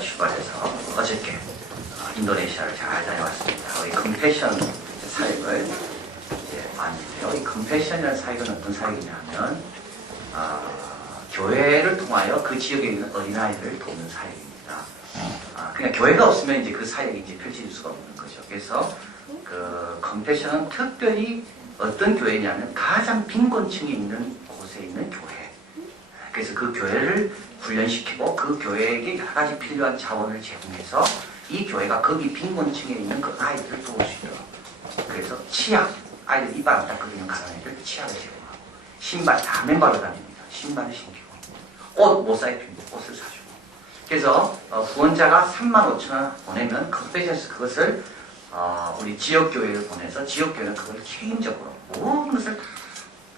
출발해서 어저께 인도네시아를 잘 다녀왔습니다. 이 컴패션 사역을 이제 봤는데요. 이 컴패션이라는 사역은 어떤 사역이냐면 교회를 통하여 그 지역에 있는 어린아이들을 돕는 사역입니다. 그냥 교회가 없으면 이제 그 사역이 이제 펼쳐질 수가 없는 거죠. 그래서 그 컴패션은 특별히 어떤 교회냐면 가장 빈곤층이 있는 곳에 있는 교회. 그래서 그 교회를 훈련시키고 그 교회에게 여러 가지 필요한 자원을 제공해서 이 교회가 거기 빈곤층에 있는 그 아이들을 도울 수 있도록. 그래서 치약, 아이들 이빨 안 닦으면 가난한 애들 치약을 제공하고, 신발 다 맨발로 다닙니다. 신발을 신기고, 옷 못 사 입힙니다. 옷을 사주고. 그래서 후원자가 35,000원 보내면 컴패션에서 그것을 우리 지역교회를 보내서 지역교회는 그걸 책임적으로 모든 것을 다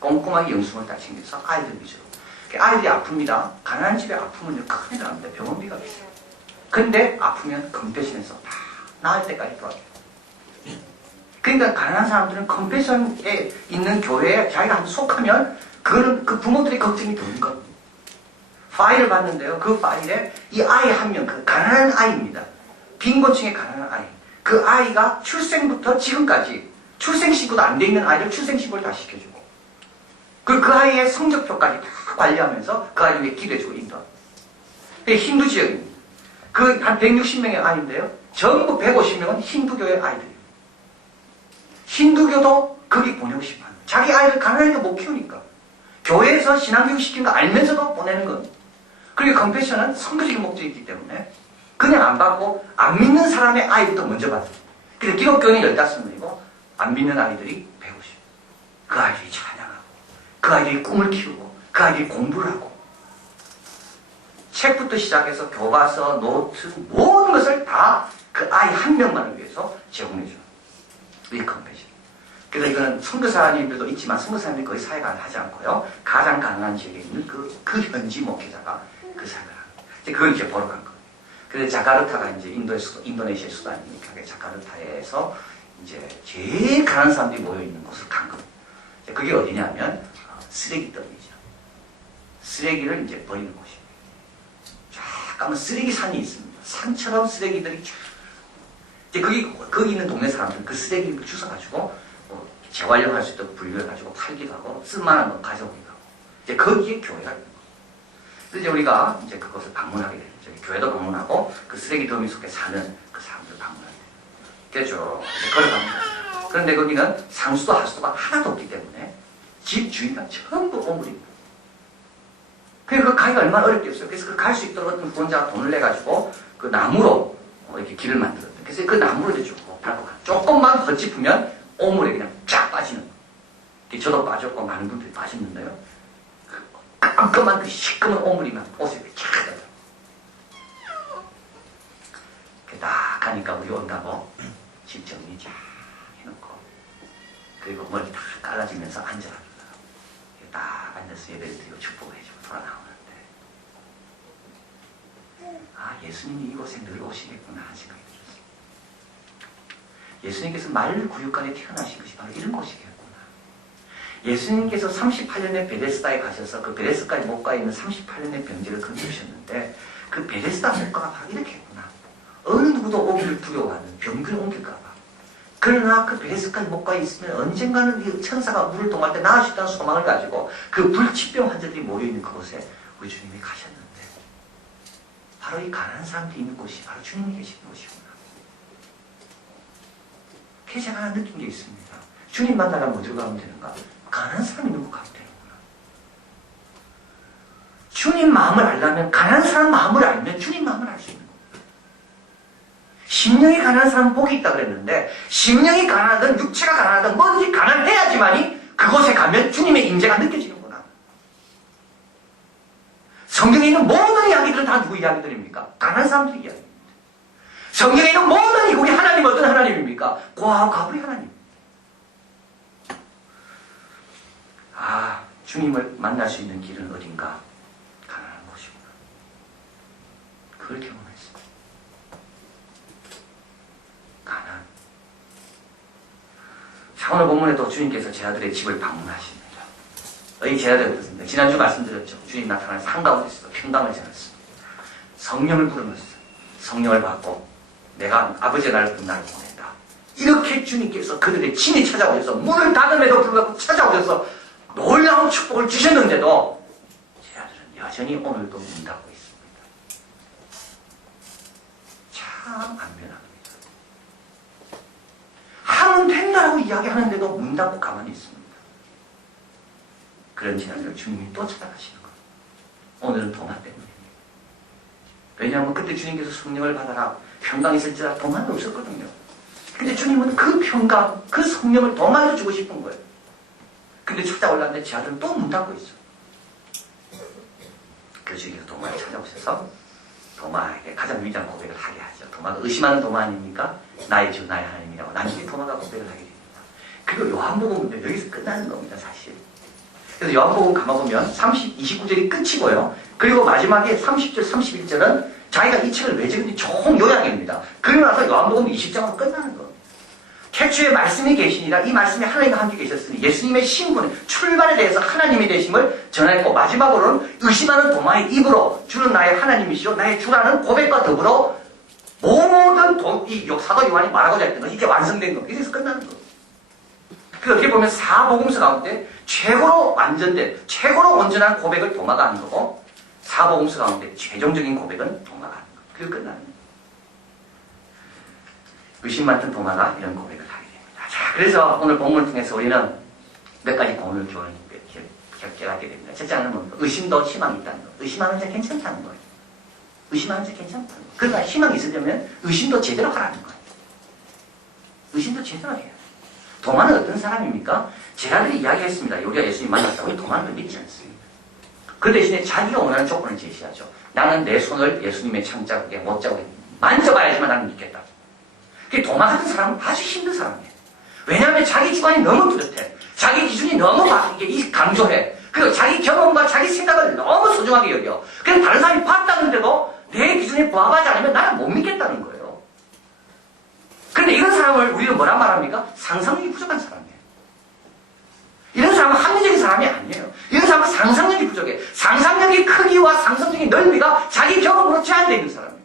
꼼꼼하게 영수증을 다 챙겨서 아이들 위주로. 아이들이 아픕니다. 가난한 집에 아프면 큰일 납니다. 병원비가 비싸요. 근데 아프면 컴패션에서 다 나을 때까지 도와줘요. 그러니까 가난한 사람들은 컴패션에 있는 교회에 자기가 한번 속하면 그거는 그 부모들의 걱정이 드는 겁니다. 파일을 봤는데요. 그 파일에 이 아이 한 명, 그 가난한 아이입니다. 빈곤층의 가난한 아이. 그 아이가 출생부터 지금까지 출생신고도 안 돼 있는 아이를 출생신고를 다 시켜주고, 그 아이의 성적표까지 다 관리하면서 그 아이를 위해 기도해주고 인도하고. 힌두 지역입니다. 그 한 160명의 아이인데요. 전부 150명은 힌두교의 아이들이에요. 힌두교도 거기 보내고 싶어요. 자기 아이를 가난하게 못 키우니까. 교회에서 신앙교육 시킨 거 알면서도 보내는 겁니다. 그리고 컴패션은 선교적인 목적이 있기 때문에 그냥 안 받고 안 믿는 사람의 아이부터 먼저 받아요. 그래서 기독교는 15명이고 안 믿는 아이들이 150. 그 아이들이 찬양하고, 그 아이들이 꿈을 키우고, 그 아이들이 공부를 하고, 책부터 시작해서 교과서, 노트, 모든 것을 다 그 아이 한 명만을 위해서 제공해줘요. 이 컴패션. 그래서 이거는 선교사님들도 있지만 선교사님들이 거의 사역을 하지 않고요. 가장 가난한 지역에 있는 그 현지 목회자가 그 사역을 합니다. 그걸 이제 보러 간 거예요. 그래서 자카르타가 이제 인도네시아 수단이니까 자카르타에서 이제 제일 가난한 사람들이 모여있는 곳을 간 겁니다. 그게 어디냐면 쓰레기더미죠. 쓰레기를 이제 버리는 곳입니다. 쫙 가면 쓰레기 산이 있습니다. 산처럼 쓰레기들이 쫙. 이제 거기 있는 동네 사람들은 그 쓰레기를 주워가지고 재활용할 수 있도록 분류해가지고 팔기도 하고 쓸만한 거 가져오기도 하고. 이제 거기에 교회가 있는 거예요. 그래서 이제 우리가 이제 그것을 방문하게 돼요. 교회도 방문하고 그 쓰레기 더미 속에 사는 그 사람들 방문하게 돼요. 그렇죠. 걸어갑니다. 그런데 거기는 상수도 하수도가 하나도 없기 때문에 집 주인과 전부 오물입니다. 그러니까 그 가기가 얼마나 어렵겠어요. 그래서 그 갈 수 있도록 어떤 후원자가 돈을 내가지고 그 나무로 이렇게 길을 만들었대요. 그래서 그 나무를 이제 쭉 밟고 가. 조금만 헛짚으면 오물에 그냥 쫙 빠지는 거예요. 저도 빠졌고 많은 분들이 빠졌는데요. 깜깜한 그 시꺼먼 오물이만 옷에 쫙 떠요. 딱 가니까 우리 온다고 집 정리 쫙 해놓고, 그리고 머리 다 깔아주면서 앉아라. 딱 앉아서 예배를 드리고 축복을 해주고 돌아 나오는데, 예수님이 이곳에 늘 오시겠구나 하는 생각이 들었어요. 예수님께서 말구육간에 태어나신 것이 바로 이런 곳이겠구나. 예수님께서 38년의 베데스다에 가셔서 그 베데스다 목가에 있는 38년의 병자를 건드리셨는데, 그 베데스다 목가가 바로 이렇게 했구나. 어느 누구도 오기를 두려워하는 병균을 옮길까봐. 그러나 그 베데스다 목가에 있으면 언젠가는 이 천사가 물을 동할 때 나을 수 있다는 소망을 가지고 그 불치병 환자들이 모여있는 그곳에 우리 주님이 가셨는데, 바로 이 가난한 사람들이 있는 곳이 바로 주님이 계시는 곳이구나. 그래서 제가 하나 느낀 게 있습니다. 주님 만나려면 어디로 가면 되는가? 가난한 사람이 있는 곳 가면 되는구나. 주님 마음을 알려면, 가난한 사람 마음을 알면 주님 마음을 알 수 있는 거예요. 심령이 가난한 사람은 복이 있다고 그랬는데, 심령이 가난하든 육체가 가난하든 뭐든지 가난해야지만이 그곳에 가면 주님의 임재가 느껴지는구나. 성경에 있는 모든 이야기들은 다 누구 이야기들입니까? 가난한 사람들 이야기입니다. 성경에 있는 모든 우리 하나님 어떤 하나님입니까? 고아와 과부의 하나님. 주님을 만날 수 있는 길은 어딘가? 가난한 곳이구나. 그걸 경험했어요. 가난. 자, 오늘 본문에도 주님께서 제 아들의 집을 방문하십니다. 이 제 아들은 어떻습니까? 지난주 말씀드렸죠. 주님 나타나서 한가운데 있어서 평강을 전했습니다. 성령을 부르면서 성령을 받고 내가 아버지의 나를 나를 보낸다. 이렇게 주님께서 그들의 친히 찾아오셔서 문을 닫음에도 불구하고 찾아오셔서 놀라운 축복을 주셨는데도 제 아들은 여전히 오늘도 문 닫고 있습니다. 참 안 변합니다. 하면 된다고 이야기하는데도 문 닫고 가만히 있습니다. 그런 제 아들을 주님이 또 찾아가시는 거예요. 오늘은 도마 때문입니다. 왜냐하면 그때 주님께서 성령을 받아라 평강이 있을지라 도마는 없었거든요. 근데 주님은 그 평강, 그 성령을 도마를 주고 싶은 거예요. 근데 찾아올랐는데 제 아들은 또 문 닫고 있어요. 그래서 주님께서 도마를 찾아오셔서 도마에게 가장 위대한 고백을 하게 하죠. 도마가 의심하는 도마 아닙니까? 나의 주, 나의 하나님이라고 나중에 도마가 고백을 하게 됩니다. 그리고 요한복음은 여기서 끝나는 겁니다, 사실. 그래서 요한복음 가만보면 29절이 끝이고요. 그리고 마지막에 30절, 31절은 자기가 이 책을 왜 적은지 총 요약입니다. 그리고 나서 요한복음 20장으로 끝나는 겁니다. 태초에 말씀이 계시니라 이 말씀이 하나님과 함께 계셨으니 예수님의 신분, 출발에 대해서 하나님이 되심을 전했고 마지막으로는 의심하는 도마의 입으로 주는 나의 하나님이시오 나의 주라는 고백과 더불어 모든 이 사도 요한이 말하고자 했던 건 이게 완성된 겁니다. 이래서 끝나는 겁니다. 그래서 어떻게 보면 사복음서 가운데 최고로 완전된, 최고로 온전한 고백을 도마가 하는 거고 사복음서 가운데 최종적인 고백은 도마가 하는 거예요. 그리고 끝나는 거예요. 의심 많던 도마가 이런 고백을 하게 됩니다. 자, 그래서 오늘 본문을 통해서 우리는 몇 가지 공을 깨닫게 됩니다. 첫째는 뭡니까? 의심도 희망이 있다는 거. 의심하는 자 괜찮다는 거예요. 의심하는 자 괜찮다는 거. 그러나 희망이 있으려면 의심도 제대로 하라는 거예요. 의심도 제대로 해요. 도마는 어떤 사람입니까? 제자들이 이야기했습니다. 우리가 예수님 만났다. 우리 도마는 믿지 않습니다. 그 대신에 자기가 원하는 조건을 제시하죠. 나는 내 손을 예수님의 창자국에 못자국에 만져봐야지만 나는 믿겠다. 도마 같은 사람은 아주 힘든 사람이에요. 왜냐하면 자기 주관이 너무 뚜렷해. 자기 기준이 너무 강조해. 그리고 자기 경험과 자기 생각을 너무 소중하게 여겨. 그래서 다른 사람이 봤다는데도 내 기준에 부합하지 않으면 나는 못 믿겠다는 거예요. 그런데 이런 사람을 우리는 뭐란 말합니까? 상상력이 부족한 사람이에요. 이런 사람은 합리적인 사람이 아니에요. 이런 사람은 상상력이 부족해. 상상력의 크기와 상상력의 넓이가 자기 경험으로 제한되어 있는 사람이에요.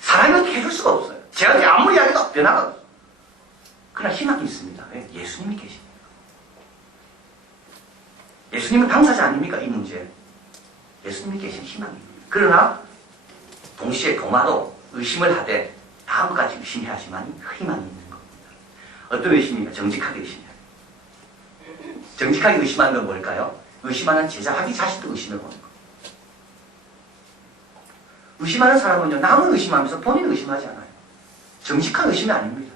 사람이 어떻게 해줄 수가 없어요. 제가 아무리 이야기해도 변화가 없어요. 그러나 희망이 있습니다. 왜? 예수님이 계십니다. 예수님은 당사자 아닙니까? 이 문제에. 예수님이 계신 희망입니다. 그러나 동시에 도마도 의심을 하되 다음까지 의심해야지만 희망이 있는 겁니다. 어떤 의심입니까? 정직하게 의심해요. 정직하게 의심하는 건 뭘까요? 의심하는 제자 자기 자신도 의심해 보는 거예요. 의심하는 사람은요, 남을 의심하면서 본인을 의심하지 않아요. 정직한 의심이 아닙니다.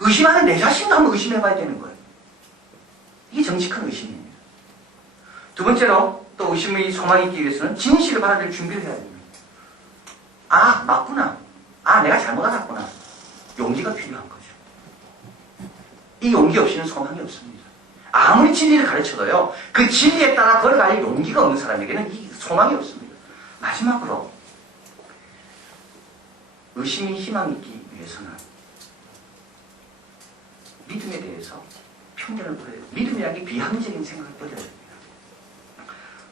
의심하는 내 자신도 한번 의심해봐야 되는 거예요. 이게 정직한 의심입니다. 두 번째로 또 의심의 소망이 있기 위해서는 진실을 받아들일 준비를 해야 됩니다. 아, 맞구나. 아, 내가 잘못 알았구나. 용기가 필요한 거죠. 이 용기 없이는 소망이 없습니다. 아무리 진리를 가르쳐도요, 그 진리에 따라 걸어갈 용기가 없는 사람에게는 이 소망이 없습니다. 마지막으로 의심이 희망이 있기 위해서는 믿음에 대해서 편견을 버려야 돼요. 믿음이라는 게 비합리적인 생각을 버려야 됩니다.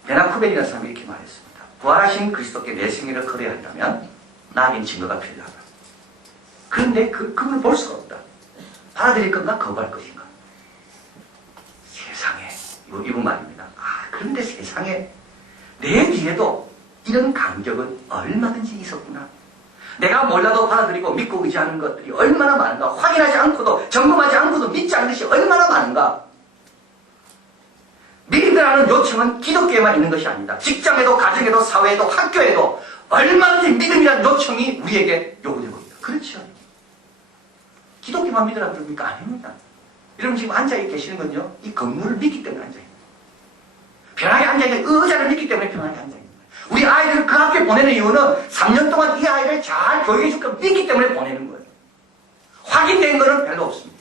베나 쿠벤이라는 사람이 이렇게 말했습니다. 부활하신 그리스도께 내 생애를 걸어야 한다면 나에겐 증거가 필요하다. 그런데 그걸 볼 수가 없다. 받아들일 건가 거부할 것인가. 세상에 이분 말입니다. 그런데 세상에 내 뒤에도 이런 간격은 얼마든지 있었구나. 내가 몰라도 받아들이고 믿고 의지하는 것들이 얼마나 많은가. 확인하지 않고도 점검하지 않고도 믿지 않는 것이 얼마나 많은가. 믿음이라는 요청은 기독교에만 있는 것이 아니다. 직장에도 가정에도 사회에도 학교에도 얼마든지 믿음이라는 요청이 우리에게 요구되고 있다. 그렇죠. 기독교만 믿으라 그럽니까? 아닙니다. 여러분 지금 앉아있게 계시는 건요, 이 건물을 믿기 때문에 앉아있는 거예요. 편하게 앉아있는 의자를 믿기 때문에 편하게 앉아있는 거예요. 우리 아이들을 그 학교에 보내는 이유는 3년 동안 이 아이를 잘 교육해 줄 거 믿기 때문에 보내는 거예요. 확인된 거는 별로 없습니다.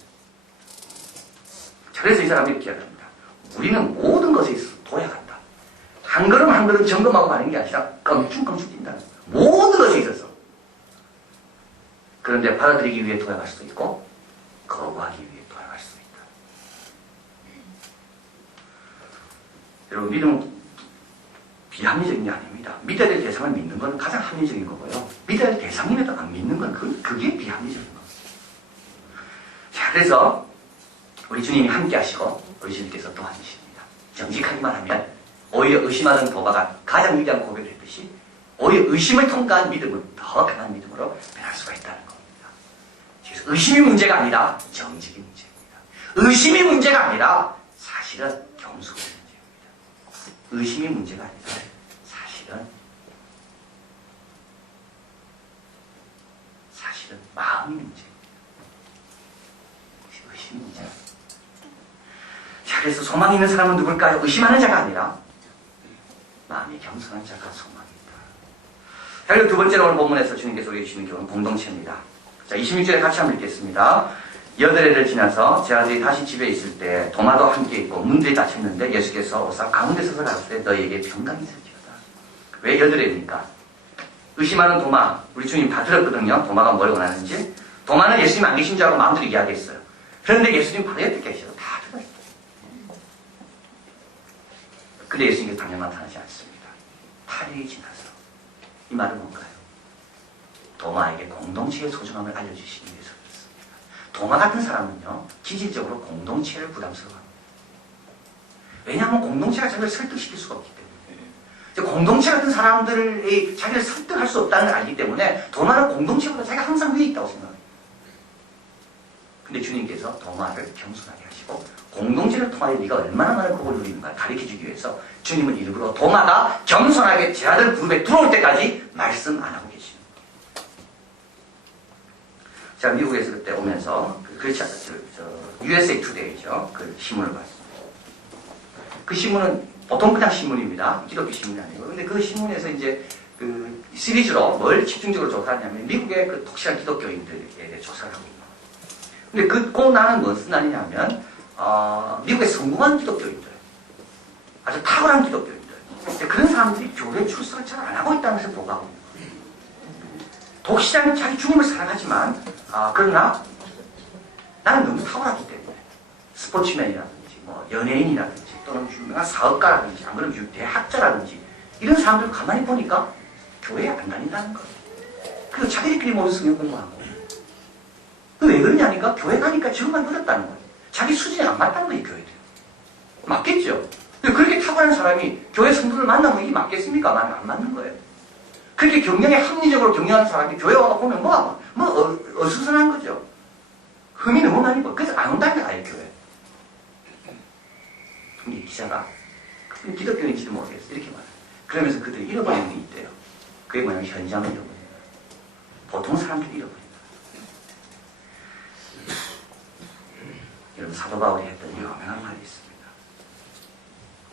그래서 이 사람이 이렇게 이야기합니다. 우리는 모든 것에 있어서 도약한다. 한 걸음 한 걸음 점검하고 가는 게 아니라 껑충껑충 뛴다는 거예요. 모든 것에 있어서. 그런데 받아들이기 위해 도약할 수도 있고 거부하기 위해 도약할 수도 있다. 여러분 믿음은 비합리적인 게 아닙니다. 합리적입니다. 믿어야 될 대상을 믿는 건 가장 합리적인 거고요. 믿어야 될 대상임에도 안 믿는 건 그게 비합리적인 겁니다. 자, 그래서 우리 주님이 함께 하시고 우리 주님께서 도와주십니다. 정직하기만 하면 오히려 의심하는 도마가 가장 위대한 고백을 했듯이 오히려 의심을 통과한 믿음은 더 강한 믿음으로 변할 수가 있다는 겁니다. 그래서 의심이 문제가 아니라 정직이 문제입니다. 의심이 문제가 아니라 사실은 겸손이 문제입니다. 의심이 문제가 아니라 사실은 마음이 문제입니다. 의심이 문제입니다. 자, 그래서 소망이 있는 사람은 누굴까요? 의심하는 자가 아니라 마음이 겸손한 자가 소망입니다. 자, 그리고 두 번째로 오늘 본문에서 주님께서 우리에게 주시는 교훈은 공동체입니다. 자, 26절에 같이 한번 읽겠습니다. 8해를 지나서 제자들이 다시 집에 있을 때 도마도 함께 있고 문들이 닫혔는데 예수께서 오사 가운데 서서 가시되 너희에게 평강이 있을지어다. 왜 8해입니까? 의심하는 도마, 우리 주님 다 들었거든요. 도마가 뭘 원하는지. 도마는 예수님 안 계신 줄 알고 마음대로 이야기했어요. 그런데 예수님 바로 옆에 계셔서 다 들었어요. 근데 예수님께서 당장 나타나지 않습니다. 8일이 지나서. 이 말은 뭔가요? 도마에게 공동체의 소중함을 알려주시기 위해서 그렇습니다. 도마 같은 사람은요, 기질적으로 공동체를 부담스러워합니다. 왜냐하면 공동체가 자기를 설득시킬 수가 없기 때문에. 공동체 같은 사람들이 자기를 설득할 수 없다는 걸 알기 때문에 도마는 공동체보다 자기가 항상 위에 있다고 생각해요. 근데 주님께서 도마를 겸손하게 하시고 공동체를 통하여 네가 얼마나 많은 복을 누리는가 가르쳐주기 위해서 주님은 일부러 도마가 겸손하게 제 아들 무릎에 들어올 때까지 말씀 안 하고 계십니다. 제가 미국에서 그때 오면서 USA Today죠. 그 신문을 봤습니다. 그 신문은 보통 그냥 신문입니다. 기독교 신문이 아니고. 근데 그 신문에서 이제 그 시리즈로 뭘 집중적으로 조사하냐면 미국의 그 독실한 기독교인들에 대해 조사를 하고 있는 거예요. 근데 그 고난은 무슨 날이냐면 미국의 성공한 기독교인들, 아주 탁월한 기독교인들, 그런 사람들이 교회 출석을 잘 안 하고 있다는 것을 보고하고 있는 거예요. 독실한 자기 주님을 사랑하지만 그러나 나는 너무 탁월하기 때문에 스포츠맨이라든지 뭐 연예인이라든지 또는 유명한 사업가라든지 안 그러면 대학자라든지 이런 사람들 가만히 보니까 교회에 안 다닌다는 거예요. 그리고 자기들끼리 모여서 성경 공부하고. 왜 그러냐니까 교회 가니까 정말 늦었다는 거예요. 자기 수준이 안 맞다는 거예요, 교회들. 맞겠죠? 그렇게 탁월한 사람이 교회 성도를 만나면 이게 맞겠습니까? 안 맞는 거예요. 그렇게 경영에 합리적으로 경영하는 사람이 교회 와서 보면 어수선한 거죠. 흠이 너무 많이 보여. 그래서 안 온다는 거 아니에요, 교회. 근데 기자가 그분 기독교인지도 모르겠어. 이렇게 말해요. 그러면서 그들이 잃어버리는 게 있대요. 그게 뭐냐면 현장을 잃어버리는 거예요. 보통 사람들이 잃어버리는 거예요. 여러분 사도 바울이 했던 유명한 말이 있습니다.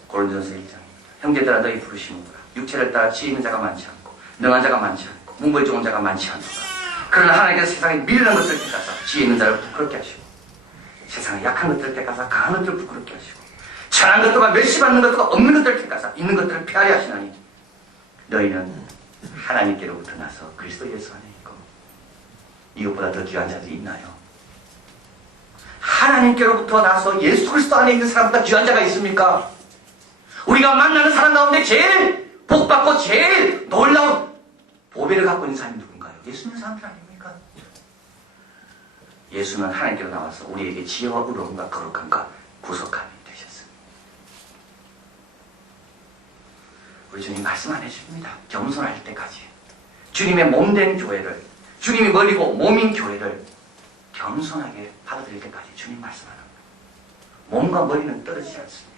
고린도전서 1장입니다. 형제들아 너희 부르심은 뭐라? 육체를 따라 지혜 있는 자가 많지 않고 능한 자가 많지 않고 문벌 좋은 자가 많지 않도다. 그러나 하나님께서 세상에 미련한 것들을 택하사 지혜 있는 자를 부끄럽게 하시고 세상에 약한 것들을 택하사 강한 것들을 부끄럽게 하시고 천한 것들과 멸시받는 것들과 없는 것들을 택하사 있는 것들을 폐하려 하시나니 너희는 하나님께로부터 나서 그리스도 예수 안에 있고 이것보다 더 귀한 자들이 있나요? 하나님께로부터 나서 예수 그리스도 안에 있는 사람보다 귀한 자가 있습니까? 우리가 만나는 사람 가운데 제일 복받고 제일 놀라운 보배를 갖고 있는 사람이 누군가요? 예수 믿는 사람들 아닙니까? 예수는 하나님께로 나와서 우리에게 지혜와 의로움과 거룩함과 구속함이 되셨습니다. 우리 주님 말씀 안 해줍니다. 겸손할 때까지 주님의 몸된 교회를 주님이 머리고 몸인 교회를 겸손하게 받아들일 때까지 주님 말씀 안 합니다. 몸과 머리는 떨어지지 않습니다.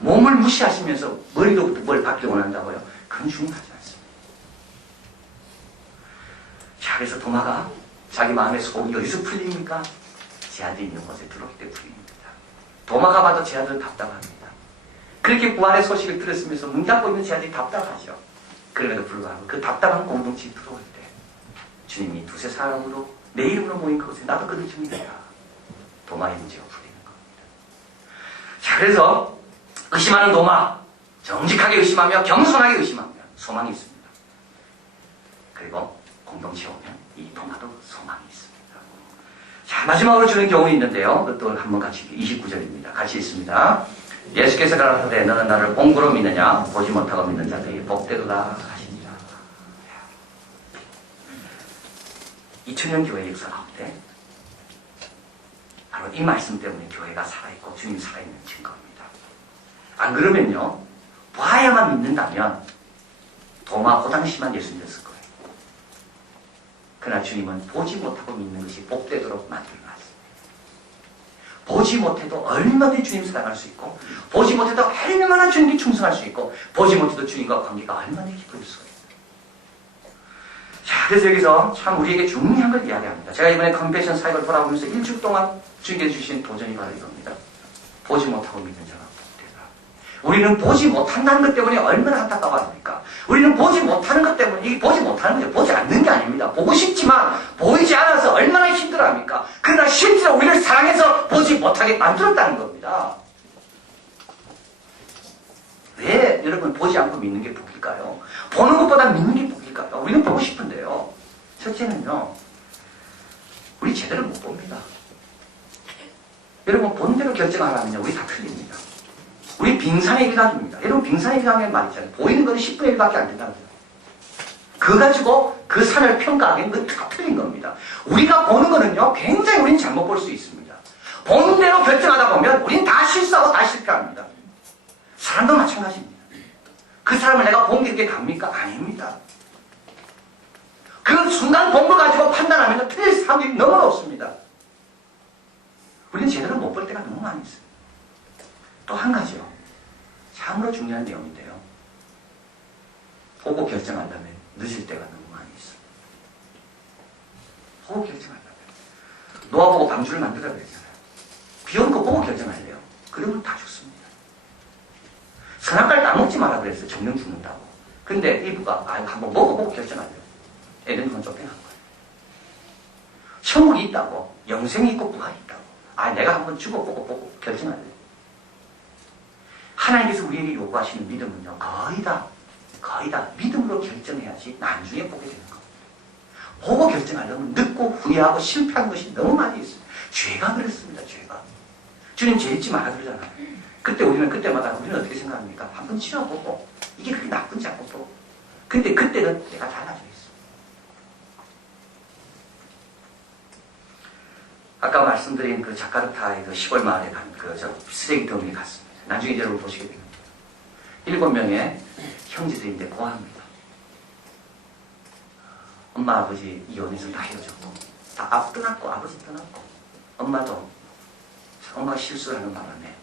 몸을 무시하시면서 머리로부터 뭘 받기 원한다고요? 그건 주님 하지 않습니다. 자, 그래서 도마가 자기 마음의 속이 어디서 풀립니까? 제 아들이 있는 곳에 들어올 때 풀립니다. 도마가 봐도 제 아들은 답답합니다. 그렇게 부활의 소식을 들었으면서 문 닫고 있는 제 아들이 답답하죠. 그럼에도 불구하고 그 답답한 공동체에 들어올 때 주님이 두세 사람으로 내 이름으로 모인 그곳에 나도 그들 중이다. 도마의 문제가 풀리는 겁니다. 자, 그래서 의심하는 도마, 정직하게 의심하며 겸손하게 의심하며 소망이 있습니다. 그리고 공동체에 오면 이 도마도 소망이 있습니다. 자, 마지막으로 주는 경우는 있는데요. 그것도 한번 같이 29절입니다. 같이 있습니다. 예수께서 가라사대 너는 나를 본고로 믿느냐 보지 못하고 믿는 자들이 복되도다 하시니라. 2000년 교회 역사 가운데 바로 이 말씀 때문에 교회가 살아있고 주님 살아있는 증거입니다. 안 그러면요, 봐야만 믿는다면 도마 그 당시만 예수 믿었을 거예요. 그러나 주님은 보지 못하고 믿는 것이 복되도록 만들어놨습니다. 보지 못해도 얼마든지 주님 사랑할 수 있고, 보지 못해도 얼마나 주님께 충성할 수 있고, 보지 못해도 주님과 관계가 얼마나 깊어질 수가 있어요. 자, 그래서 여기서 참 우리에게 중요한 걸 이야기합니다. 제가 이번에 컴패션 사역을 돌아보면서 일주일 동안 주님께 주신 도전이 바로 이겁니다. 보지 못하고 믿는 자가 복되다. 우리는 보지 못한다는 것 때문에 얼마나 안타까워합니까? 우리는 보지 못하는 것 때문에, 이게 보지 못하는 거죠. 보지 않는 게 아닙니다. 보고 싶지만 보이지 않아서 얼마나 힘들어합니까? 그러나 실제로 우리를 사랑해서 보지 못하게 만들었다는 겁니다. 왜 여러분 보지 않고 믿는 게 복일까요? 보는 것보다 믿는 게 복일까요? 우리는 보고 싶은데요. 첫째는요, 우리 제대로 못 봅니다. 여러분 본대로 결정하려면요, 우리 다 틀립니다. 우리 빙산의 일각입니다. 여러분 빙산의 일각이라는 말 있잖아요. 보이는 거는 10분의 1밖에 안 된다는 거예요. 그거 가지고 그 산을 평가하기엔 그건 다 틀린 겁니다. 우리가 보는 거는요, 굉장히 우리는 잘못 볼 수 있습니다. 보는 대로 결정하다 보면 우리는 다 실수하고 다 실패합니다. 사람도 마찬가지입니다. 그 사람을 내가 본 게 이렇게 갑니까? 아닙니다. 그 순간 본 거 가지고 판단하면 틀릴 사람들이 너무 없습니다. 우리는 제대로 못 볼 때가 너무 많이 있습니다. 또 한 가지요. 참으로 중요한 내용인데요. 보고 결정하려면 늦을 때가 너무 많이 있습니다. 보고 결정하려면. 노아 보고 방주를 만들어야 되잖아요. 비 오는 거 보고 결정하려요. 그러면 다 죽습니다. 선악과를 따먹지 마라 그랬어요. 정령 죽는다고. 근데 이브가 한번 먹어보고 결정하려요. 에덴은 쫓겨난 거예요. 천국이 있다고, 영생이 있고 부활이 있다고. 내가 한번 죽어보고 보고 결정하려요. 하나님께서 우리에게 요구하시는 믿음은요, 거의 다 믿음으로 결정해야지 나중에 보게 되는 겁니다. 보고 결정하려면 늦고 후회하고 실패한 것이 너무 많이 있어요. 죄가 그렇습니다. 죄가. 주님 죄 잊지 마라 그러잖아요. 그때마다 우리는 어떻게 생각합니까? 한번 치러보고 이게 그렇게 나쁜지 않고 또. 근데 그때는 내가 달라져 있어. 아까 말씀드린 그 자카르타의 그 시골 마을에 간 그 쓰레기더미에 갔습니다. 나중에 여러분 보시게 됩니다. 7명의 형제들인데 고아입니다. 엄마 아버지 이혼해서 다 헤어졌고, 다 떠났고, 아버지 떠났고, 엄마가 실수를 하는 바람에,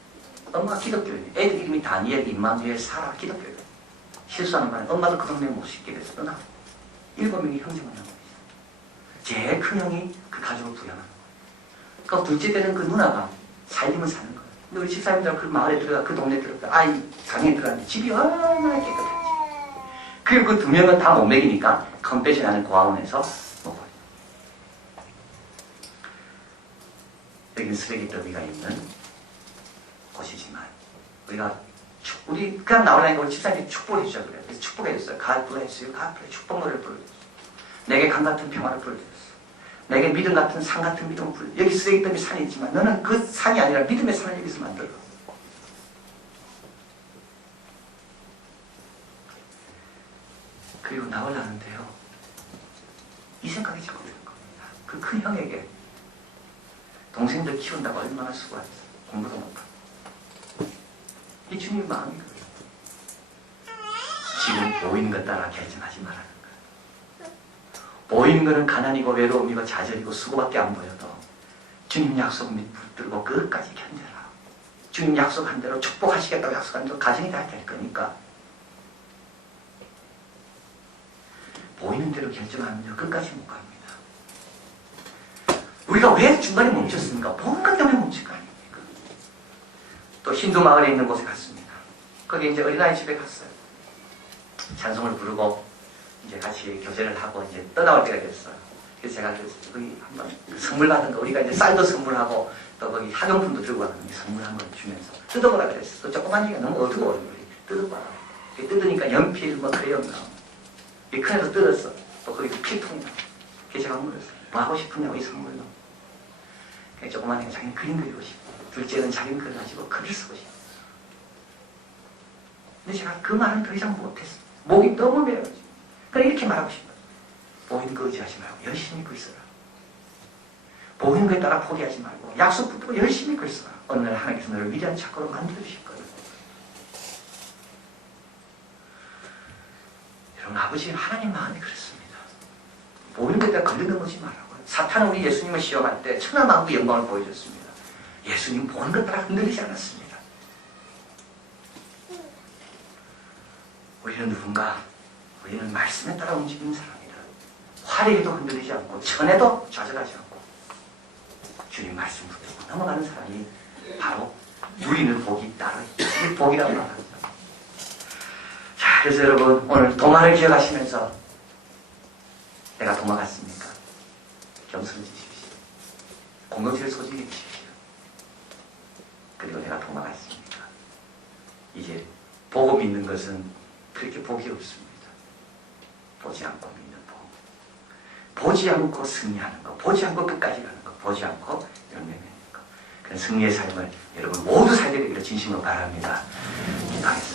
엄마가 기독교인이에요. 애들 이름이 다니엘, 임마누엘, 사라, 기독교인이에요. 실수하는 바람에 엄마도 그 동네 못 씻게 돼서 떠나고, 7명이 형제만 남은 거죠. 제일 큰 형이 그 가족을 부양하는 거예요. 그러니까 둘째 되는 그 누나가 살림을 사는 거예요. 근데 우리 집사님들은 그 마을에 들어가, 그 동네에 들어가, 장에 들어갔는데 집이 얼마나 깨끗한지. 그리고 그 2명은 다 못 먹이니까 컴패션하는 고아원에서 먹어요. 여기는 쓰레기 더미가 있는 곳이지만 우리 그냥 나오려니까 우리 집사님이 축복을 해주자 그래요. 그래서 축복해줬어요. God bless you, God bless you. 축복 노래를 불러줬어요. 내게 강 같은 평화를 불러줬어요. 내게 믿음 같은 산 같은 믿음을 불러줬어요. 여기 쓰레기 더미 산이 있지만 너는 그 산이 아니라 믿음의 산을 여기서 만들어. 그리고 나오려는데요, 이 생각이 자꾸 드는 겁니다. 그 큰 형에게 동생들 키운다고 얼마나 수고했어. 공부도 못하고. 이 주님 마음이 그래요. 지금 보이는 것 따라 결정하지 말라는 거예요. 보이는 것은 가난이고 외로움이고 좌절이고 수고밖에 안 보여도 주님 약속 붙들고 끝까지 견뎌라. 주님 약속한 대로 축복하시겠다고 약속한 대로 가정이 다 될 거니까 보이는 대로 결정하면 끝까지 못 갑니다. 우리가 왜 중간에 멈췄습니까? 보는 것 때문에 멈춘 거 아닙니까? 또 힌두 마을에 있는 곳에 갔습니다. 거기 이제 어린아이 집에 갔어요. 찬송을 부르고 이제 같이 교제를 하고 이제 떠나올 때가 됐어요. 그래서 제가 거기 한번 선물 받은 거, 우리가 이제 쌀도 선물하고 또 거기 학용품도 들고 왔는데 선물한 걸 주면서 뜯어보라 그랬어. 또 조그만 이가 너무 어두워. 뜯어봐라. 뜯으니까 연필 뭐 크레용 나오고. 이 큰애도 뜯었어. 또 거기 필통이 나오고. 그래서 제가 물었어요. 뭐 하고 싶으냐고 이 선물로. 조그만 애가 자기는 그림 그리고 싶고, 둘째는 자기는 그걸 가지고 글을 쓰고 싶고, 근데 제가 그 말은 더 이상 못했어요. 목이 너무 메어가지고. 그래 이렇게 말하고 싶어요. 보이는 거 의지하지 말고 열심히 글 써라. 보이는 거에 따라 포기하지 말고 약속 붙들고 열심히 글 써라. 어느 날 하나님께서 너를 위대한 작가로 만들어주실 거예요. 여러분, 아버지 하나님 마음이 그렇습니다. 보이는 거에 따라 걸려넘지 말라고요. 사탄은 우리 예수님을 시험할 때 천하만국의 영광을 보여줬습니다. 예수님 보는 것 따라 흔들리지 않았습니다. 우리는 누군가? 우리는 말씀에 따라 움직이는 사람이다. 화려해도 흔들리지 않고 천에도 좌절하지 않고 주님 말씀 붙들고 넘어가는 사람이 바로 누리는 복이 따로 있다. 이 복이라고 말합니다. 자, 그래서 여러분 오늘 도마를 기억하시면서 내가 도마 같습니까? 겸손해지십시오. 공동체를 소중히 주십시오. 그리고 내가 도마 같습니까? 이제 보고 믿는 것은 그렇게 복이 없습니다. 보지 않고 믿는 복. 보지 않고 승리하는 것. 보지 않고 끝까지 가는 것. 보지 않고 열매 맺는 것. 그런 승리의 삶을 여러분 모두 살게 되기를 진심으로 바랍니다. 기도하겠습니다.